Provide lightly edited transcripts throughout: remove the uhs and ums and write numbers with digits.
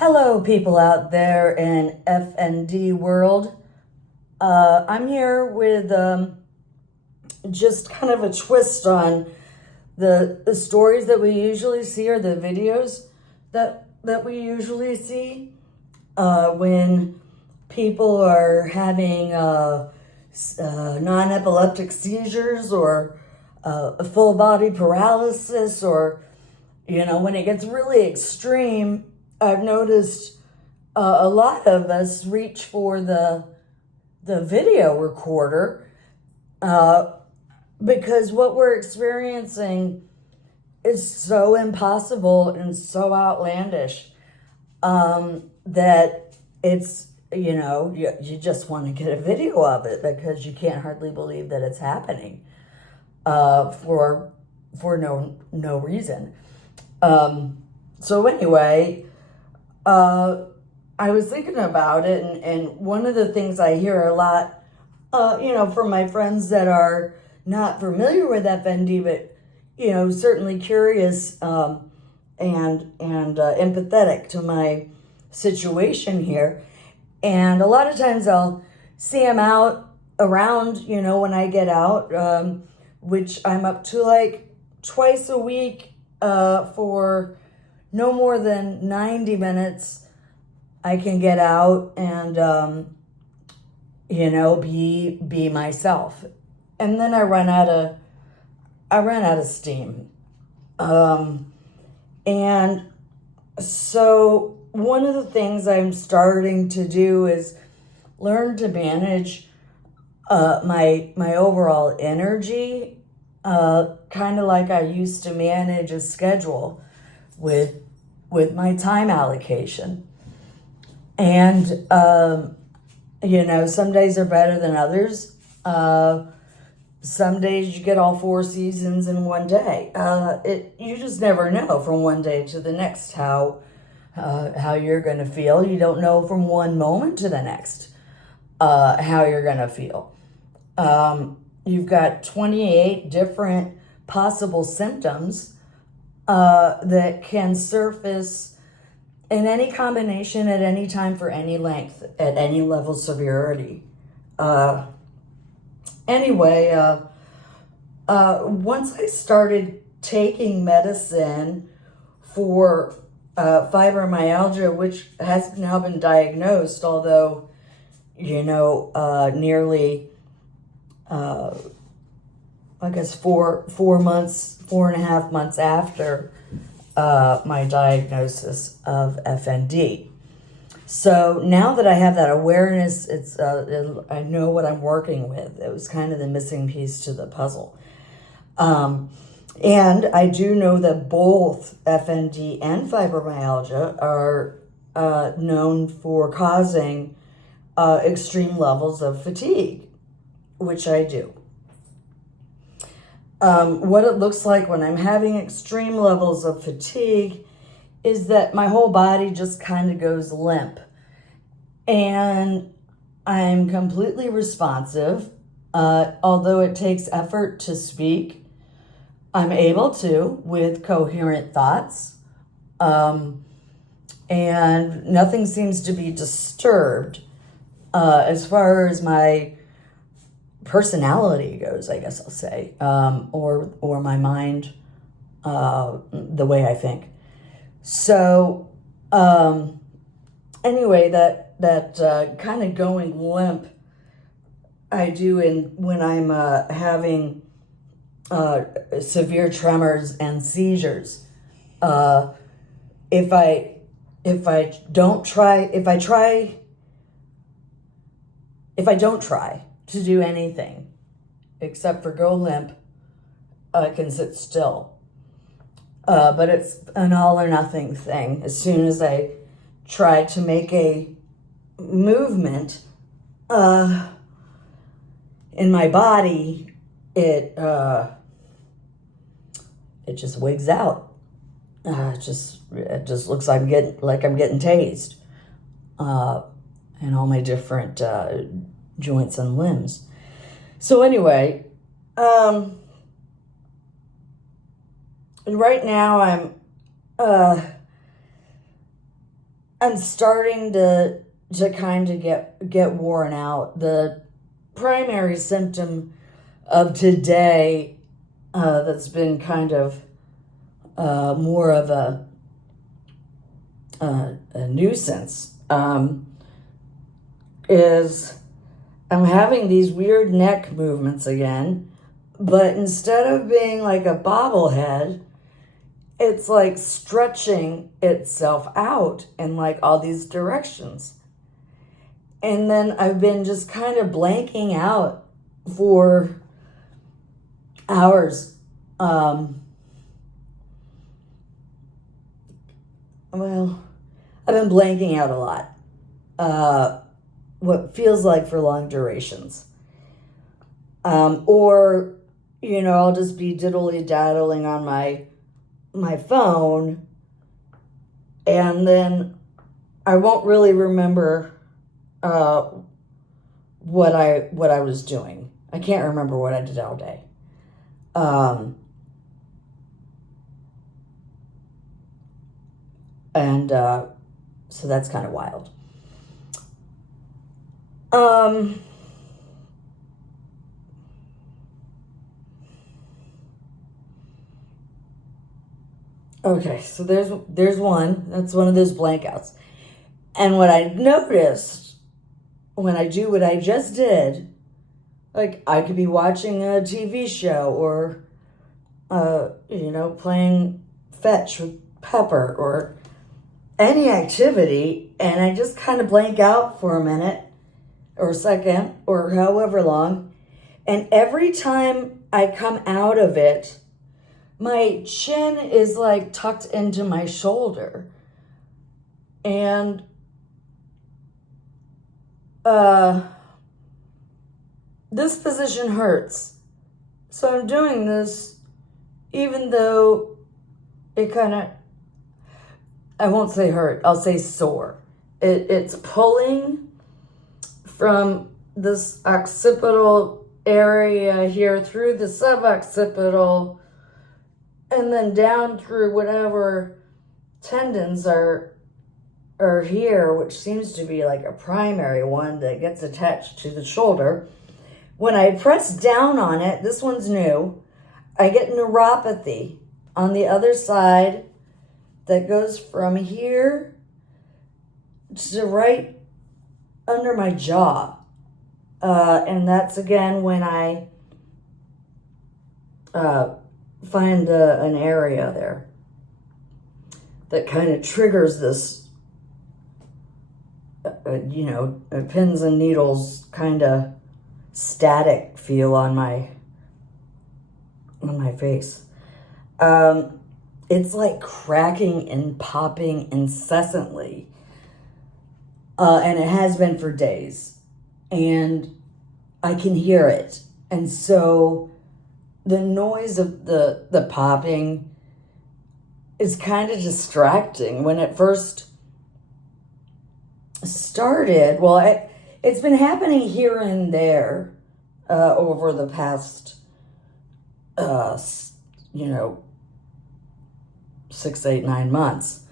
Hello, people out there in FND world. I'm here with just kind of a twist on the stories that we usually see, or the videos that we usually see when people are having non-epileptic seizures, or a full body paralysis, or when it gets really extreme. I've noticed a lot of us reach for the video recorder because what we're experiencing is so impossible and so outlandish that it's, you just want to get a video of it because you can't hardly believe that it's happening for no reason. So anyway, I was thinking about it, and one of the things I hear a lot, from my friends that are not familiar with FND, but, certainly curious and empathetic to my situation here. And a lot of times I'll see them out around, when I get out, which I'm up to like twice a week for no more than 90 minutes. I can get out and, be myself. And then I run out of steam. And so one of the things I'm starting to do is learn to manage my overall energy, kind of like I used to manage a schedule with my time allocation. And, some days are better than others. Some days you get all four seasons in one day. You just never know from one day to the next how you're going to feel. You don't know from one moment to the next how you're going to feel. You've got 28 different possible symptoms that can surface in any combination at any time for any length at any level of severity. Once I started taking medicine for fibromyalgia, which has now been diagnosed, although nearly I guess 4.5 months after my diagnosis of FND. So now that I have that awareness, I know what I'm working with. It was kind of the missing piece to the puzzle. And I do know that both FND and fibromyalgia are known for causing extreme levels of fatigue, which I do. What it looks like when I'm having extreme levels of fatigue is that my whole body just kind of goes limp. And I'm completely responsive. Although it takes effort to speak, I'm able to with coherent thoughts. And nothing seems to be disturbed as far as my personality goes, I guess I'll say, or my mind, the way I think. So anyway, that kind of going limp I do when I'm having severe tremors and seizures. If I don't try to do anything except for go limp, I can sit still. But it's an all or nothing thing. As soon as I try to make a movement in my body, it just wigs out. It just looks like I'm getting tased, and all my different joints and limbs. So anyway, right now I'm I'm starting to kind of get worn out. The primary symptom of today that's been kind of more of a nuisance is I'm having these weird neck movements again, but instead of being like a bobblehead, it's like stretching itself out in like all these directions. And then I've been just kind of blanking out for hours. Well, I've been blanking out a lot. What feels like for long durations. Or, I'll just be diddly-daddling on my phone, and then I won't really remember what I was doing. I can't remember what I did all day. So that's kind of wild. Okay, so there's one. That's one of those blankouts. And what I noticed when I do what I just did, like I could be watching a TV show or, playing fetch with Pepper or any activity, and I just kind of blank out for a minute or a second or however long. And every time I come out of it, my chin is like tucked into my shoulder. And this position hurts. So I'm doing this even though it kind of, I won't say hurt, I'll say sore. It's pulling from this occipital area here through the suboccipital and then down through whatever tendons are here, which seems to be like a primary one that gets attached to the shoulder. When I press down on it, this one's new, I get neuropathy on the other side that goes from here to right under my jaw. And that's again when I find an area there that kind of triggers this, pins and needles kind of static feel on my face. It's like cracking and popping incessantly. And it has been for days. And I can hear it. And so the noise of the popping is kind of distracting. When it first started, it's been happening here and there over the past, 6, 8, 9 months.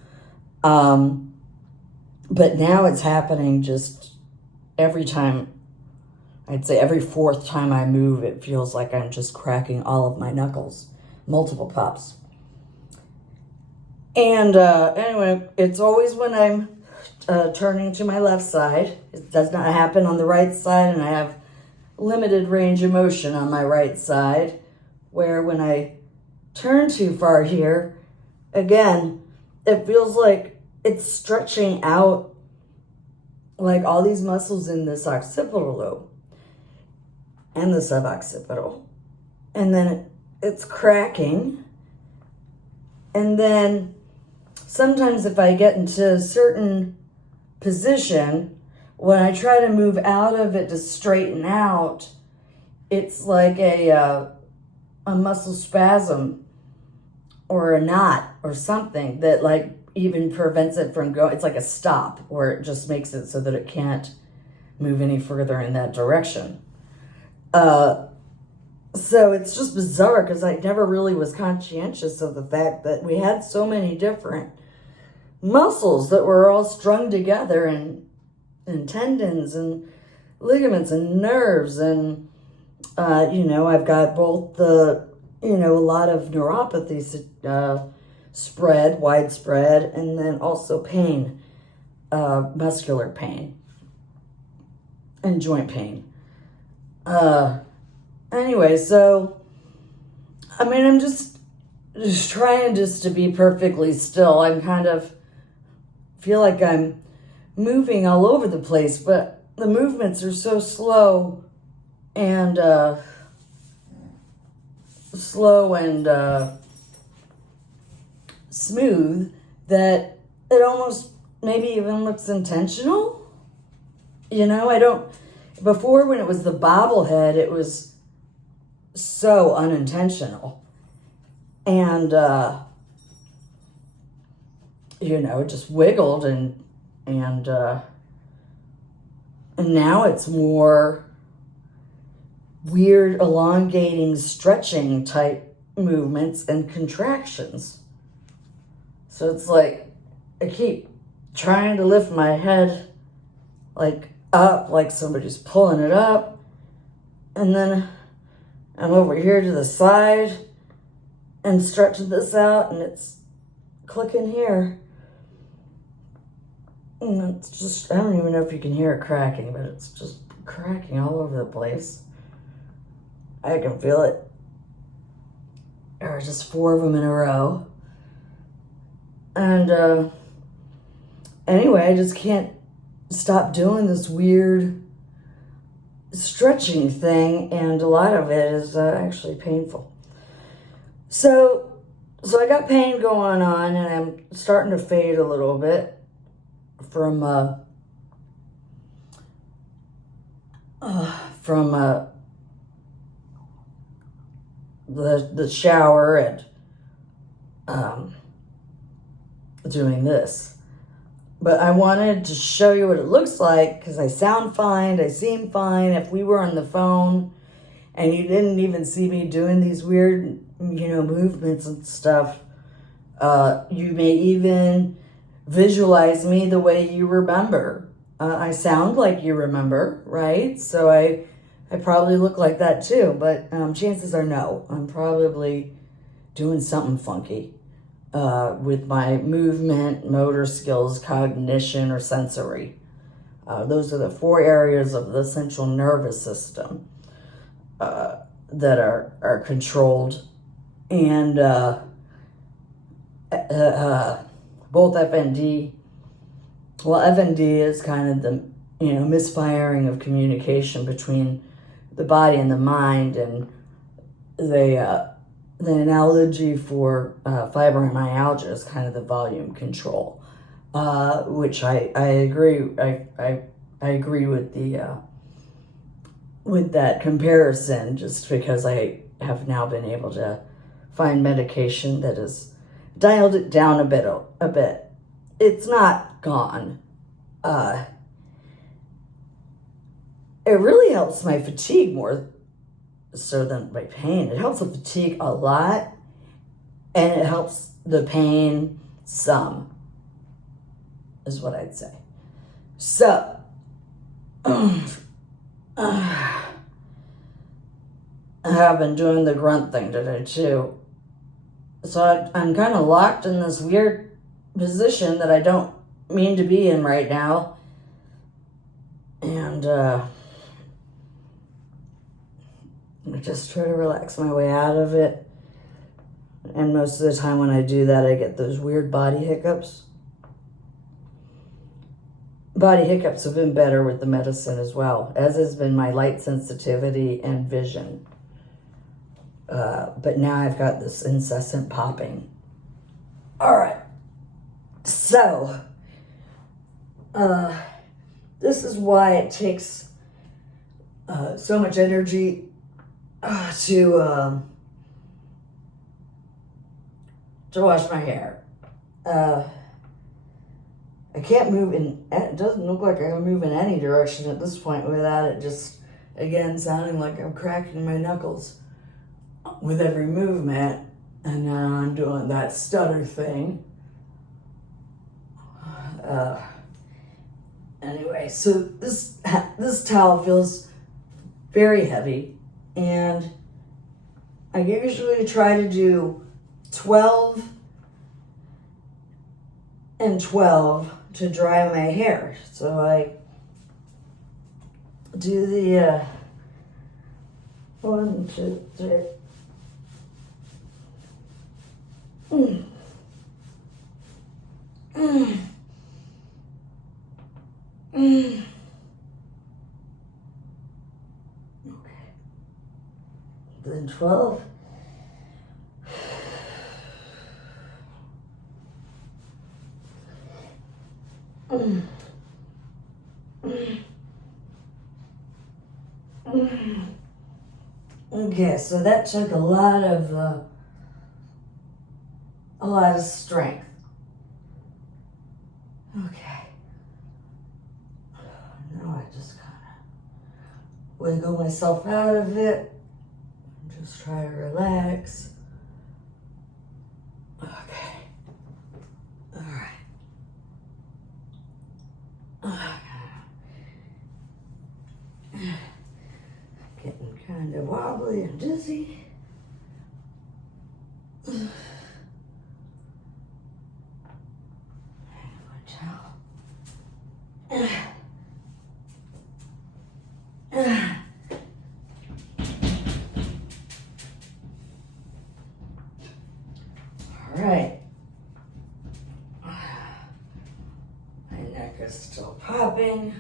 But now it's happening just every time. I'd say every fourth time I move, it feels like I'm just cracking all of my knuckles, multiple pops. And anyway, it's always when I'm turning to my left side. It does not happen on the right side, and I have limited range of motion on my right side, where when I turn too far here, again, it feels like it's stretching out like all these muscles in this occipital lobe and the suboccipital. And then it's cracking. And then sometimes if I get into a certain position, when I try to move out of it to straighten out, it's like a muscle spasm or a knot or something that like even prevents it from going. It's like a stop where it just makes it so that it can't move any further in that direction. So it's just bizarre because I never really was conscientious of the fact that we had so many different muscles that were all strung together, and tendons and ligaments and nerves. And, I've got both a lot of neuropathies widespread, and then also pain, muscular pain and joint pain. Anyway, so, I'm just trying just to be perfectly still. I'm kind of feel like I'm moving all over the place, but the movements are so slow and smooth that it almost maybe even looks intentional. Before, when it was the bobblehead, it was so unintentional. And, it just wiggled and now it's more weird, elongating, stretching type movements and contractions. So it's like I keep trying to lift my head up, like somebody's pulling it up, and then I'm over here to the side and stretching this out, and it's clicking here. And it's just, I don't even know if you can hear it cracking, but it's just cracking all over the place. I can feel it. There are just 4 of them in a row. And anyway, I just can't stop doing this weird stretching thing, and a lot of it is actually painful. So I got pain going on, and I'm starting to fade a little bit from the shower and doing this. But I wanted to show you what it looks like, because I sound fine, I seem fine. If we were on the phone and you didn't even see me doing these weird, movements and stuff, you may even visualize me the way you remember. I sound like you remember, right? So I probably look like that too, but chances are no. I'm probably doing something funky with my movement, motor skills, cognition, or sensory. Those are the 4 areas of the central nervous system that are controlled, and both FND. Well, FND is kind of the misfiring of communication between the body and the mind, and the analogy for fibromyalgia is kind of the volume control, which I agree. I agree with with that comparison, just because I have now been able to find medication that has dialed it down a bit. It's not gone. It really helps my fatigue more so than my pain. It helps the fatigue a lot, and it helps the pain some, is what I'd say. So, I have been doing the grunt thing today too. So I'm kind of locked in this weird position that I don't mean to be in right now. And I just try to relax my way out of it. And most of the time when I do that, I get those weird body hiccups. Body hiccups have been better with the medicine as well, as has been my light sensitivity and vision. But now I've got this incessant popping. All right. So, this is why it takes so much energy to wash my hair. I can't move it doesn't look like I can move in any direction at this point without it just, again, sounding like I'm cracking my knuckles with every movement. And now I'm doing that stutter thing. Anyway, so this towel feels very heavy, and I usually try to do 12 and 12 to dry my hair. So I do the 1, 2, 3. Okay. Then 12. Okay, so that took a lot of strength. Okay. Now I just kind of wiggle myself out of it. Just try to relax. Okay. All right. Getting kind of wobbly and dizzy. All right. My neck is still popping.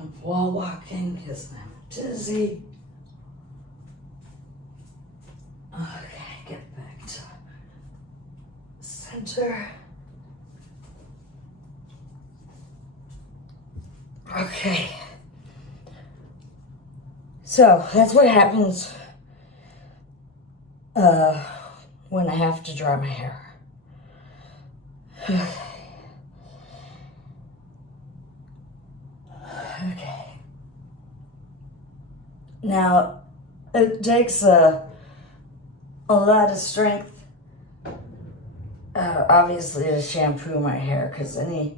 I'm wall walking because I'm dizzy. Okay, get back to center. Okay. So that's what happens when I have to dry my hair. Okay. Now, it takes a lot of strength, obviously, to shampoo my hair, because any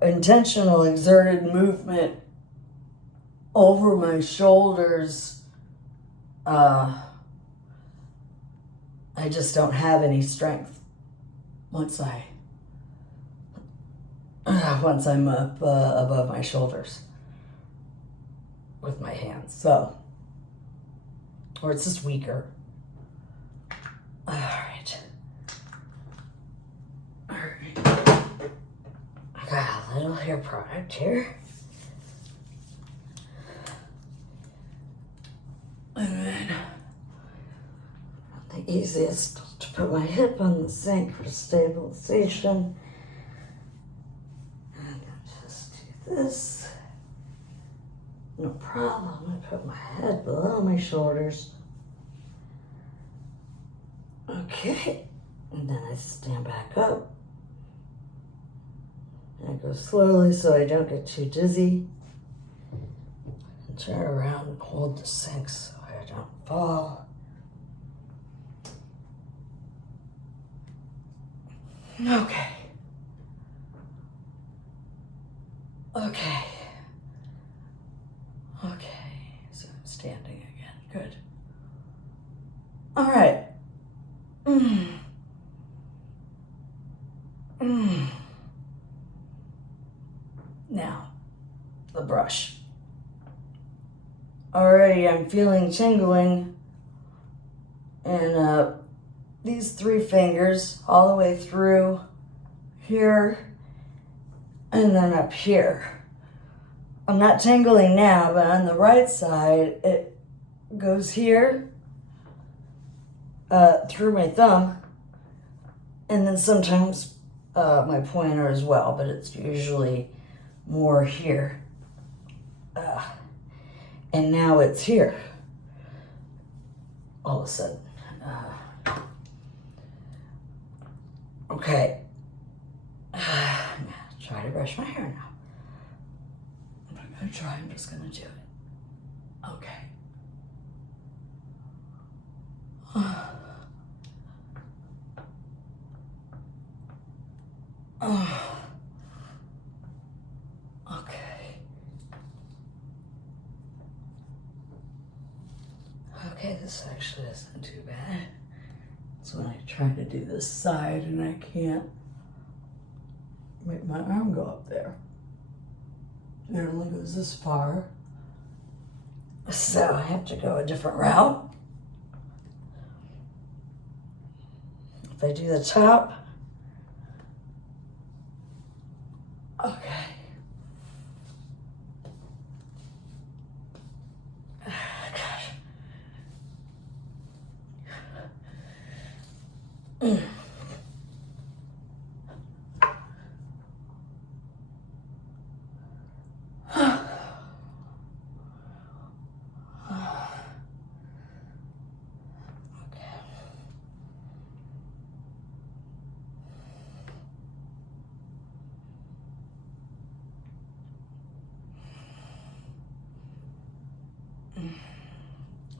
intentional exerted movement over my shoulders, I just don't have any strength once I'm up above my shoulders with my hands. So, or it's just weaker. All right. I got a little hair product here. And then the easiest to put my hip on the sink for stabilization. And I just do this. No problem. I put my head below my shoulders. Okay. And then I stand back up. I go slowly so I don't get too dizzy. And turn around and hold the sink so I don't fall. Okay. Okay. Okay. So I'm standing again. Good. All right. Now, the brush. Already I'm feeling tingling in these 3 fingers all the way through here and then up here. I'm not tingling now, but on the right side, it goes here through my thumb and then sometimes my pointer as well, but it's usually more here. And now it's here. All of a sudden. Okay. I'm gonna try to brush my hair now. I'm just gonna do it. Okay. Oh. Okay. Okay, this actually isn't too bad. It's when I try to do this side and I can't make my arm go up there. It only goes this far. So I have to go a different route. If I do the top, okay. Gosh.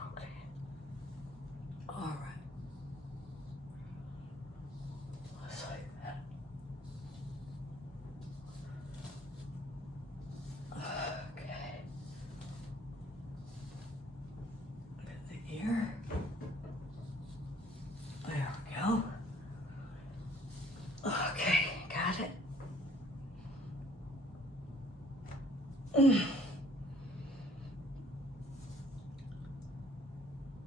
Okay. All right. Let's like that. Okay. Get the ear. There we go. Okay, got it.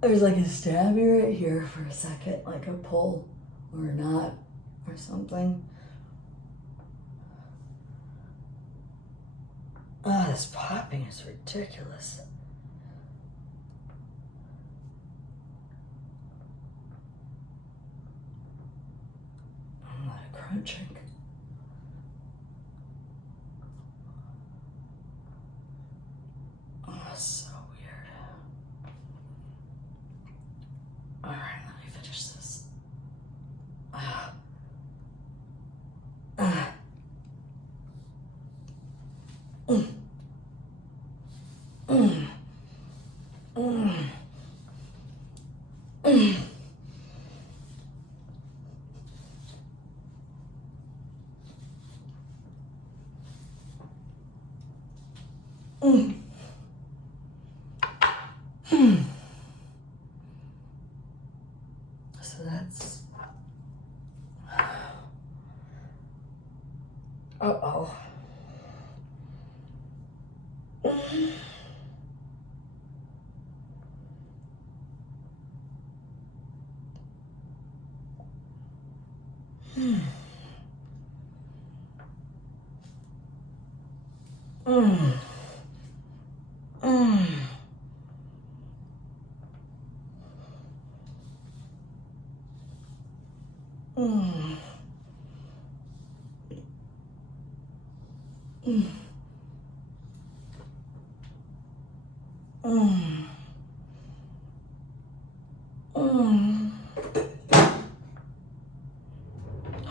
There's like a stabby right here for a second, like a pull or a knot or something. Ah, this popping is ridiculous. I'm not crunching. Oh, so weird. All right, let me finish this. So that's. Uh-oh.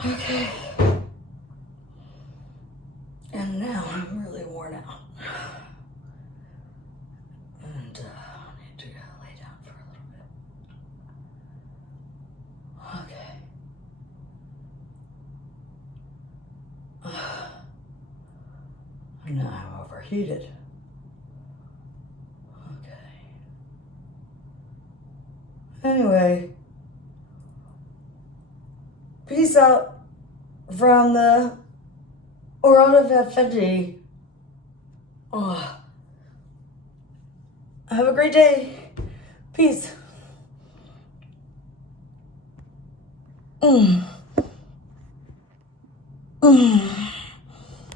Okay. And now I'm really worn out. And I need to go lay down for a little bit. Okay. Now I'm overheated. Okay. Anyway, peace out from the world of FND. Oh. Have a great day. Peace. Mm.